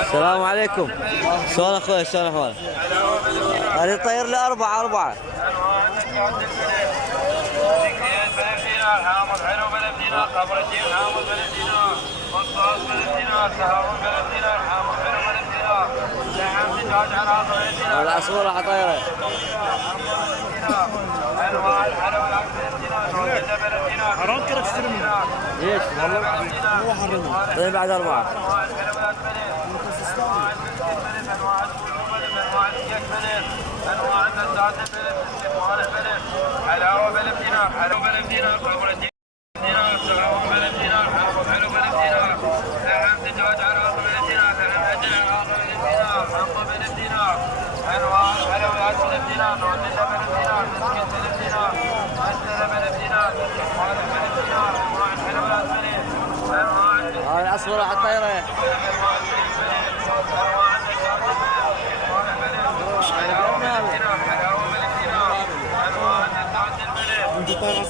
السلام عليكم. شلون اخوي؟ شلون احوالك؟ هذه طير لي أربعة. حامض حلو بلد دينار، خبر الدين حامض بلد دينار، قصاص بلد دينار، سهرون بلد دينار، حامض حلو بلد دينار، لحم دجاج عراق بلد دينار. العصفورة حطيرة. انواع الحلو والعكس بلد دينار، نوزله بلد دينار. حرام ترى تشتري منه. ليش؟ مو حرام. طيب بعد أربعة. انواع الحلويات بلد، انواع البسكوت بلد، انواع الفول بلد، انواع الكيك بلد، انواع النزازه بلد، السمانه بلد، حلاوه بلد دينار، حلو بلد دينار، خبر الدين دينار، سهرون بلد دينار، حامض حلو بلد دينار، لحم دجاج عراق بلد دينار، لحم عجل عراق بلد دينار، حمص بلد دينار، انواع الحلويات بلد دينار، نوزله بلد دينار، بسكوت بلد دينار، مسله بلد دينار، سمانه بلد دينار، انواع الحلويات بلد، انواع هاي العصفورة حطيرة. انت طاير